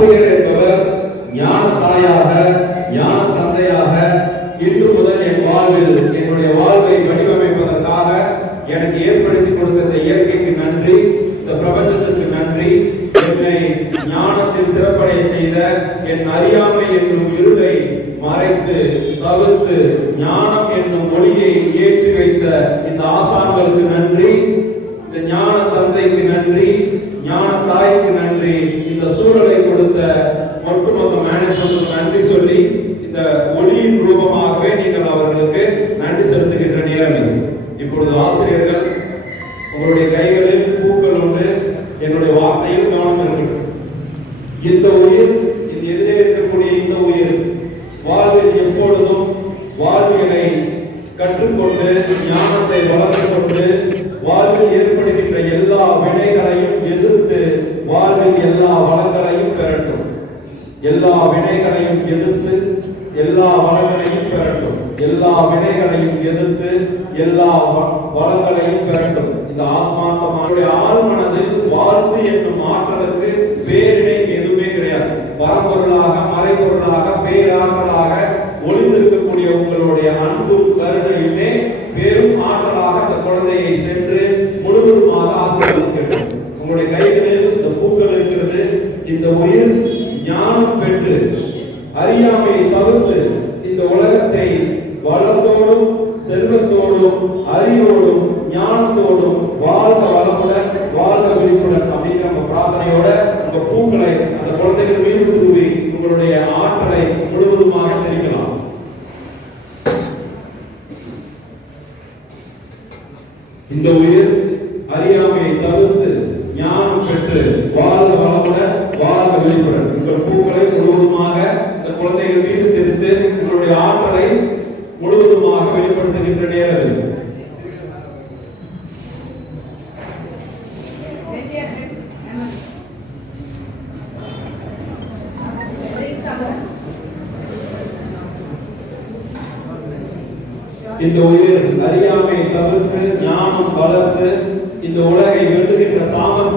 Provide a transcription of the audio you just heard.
ஆசிரியர் என்பவர் ஞான தாயாக, ஞான தந்தையாக இன்று முதல் என் வாழ்வில் என்னுடைய வாழ்வை வடிவமைப்பதற்காக எனக்கு ஏற்படுத்தி கொடுத்த இந்த இயற்கைக்கு நன்றி, இந்த பிரபஞ்சத்திற்கு நன்றி. என்னை ஞானத்தில் சிறப்படைய செய்த, என் அறியாமை என்னும் இருளை மறைத்து தவிர்த்து ஞானம் என்னும் ஒளியை ஏற்றி வைத்த இந்த ஆசான்களுக்கு நன்றி, இந்த ஞான தந்தைக்கு நன்றி, ஞான தாய்க்கு நன்றி, இந்த சூழலை கொடுத்த ஒட்டுமொத்த மேனேஜ்மெண்ட்டுக்கு நன்றி சொல்லி இந்த ஒளியின் ரூபமாகவே நீங்கள் அவர்களுக்கு நன்றி செலுத்துகின்ற நேரம் இது. இப்பொழுது ஆசிரியர்கள், உங்களுடைய கைகளில் பூக்கள் உண்டு, என்னுடைய வார்த்தையில் கவனம் இருக்கு. இந்த உயிர், இந்த எதிரே இருக்கக்கூடிய இந்த உயிர் வாழ்வில் எப்பொழுதும் வாழ்வியலை கற்றுக்கொண்டு ஞானத்தை வளர்த்து கொண்டு வாழ்வில் ஏற்படுகின்ற எல்லா வினைகளையும் எதிர்த்து வாழ்வில் எல்லா வளங்களையும் பெறட்டும். எல்லா வினைகளையும் எதிர்த்து எல்லா வளங்களையும் பெறட்டும். எல்லா வினைகளையும் எதிர்த்து எல்லா வளங்களையும் பெறட்டும். இந்த ஆத்மார்த்தமான ஆழ்மனதில் வாழ்த்து என்னும் ஆற்றலுக்கு பேரினை எதுவுமே கிடையாது. பரம்பொருளாக, மறைபொருளாக, பேராற்றலாக ஒளிந்திருக்கக்கூடிய உங்களுடைய அன்பு கருணையுமே பெரும் ஆற்றலாக அந்த குழந்தையை சென்று முழுவதுமாக ஆசீர்வதிக்கட்டும். உங்களுடைய கைகளில் இந்த பூக்கள் இருக்கிறது. இந்த உயிர் ஞானம் பெற்று அறியாமையை தவிர்த்து இந்த உலகத்தை வளத்தோடும் செல்வத்தோடும் அறிவோடும் ஞானத்தோடும் வாழ்க வளமுடன், வாழ்க விழிப்புடன் அப்படிங்கிற நம்ம பிரார்த்தனையோட உங்க பூக்களை அந்த குழந்தைகள் மீது தூவி உங்களுடைய ஆற்றலை முழுவதுமாக தெரிவிக்கலாம். இந்த உயிர் அறியாமையை தவிர்த்து ஞானம் பெற்று வாழ்க வளமுடன், வாழ்க விழிப்புடன் உங்கள் பூக்களை முழுவதுமாக இந்த குழந்தைகள் மீது தெரிந்து உங்களுடைய ஆற்றலை முழுவதுமாக வெளிப்படுத்துகின்ற நேரம். இந்த உயிர் அறியாமையை தவிர்த்து ஞானம் வளர்த்து இந்த உலகை வெல்லுகின்ற சாமர்த்தியம்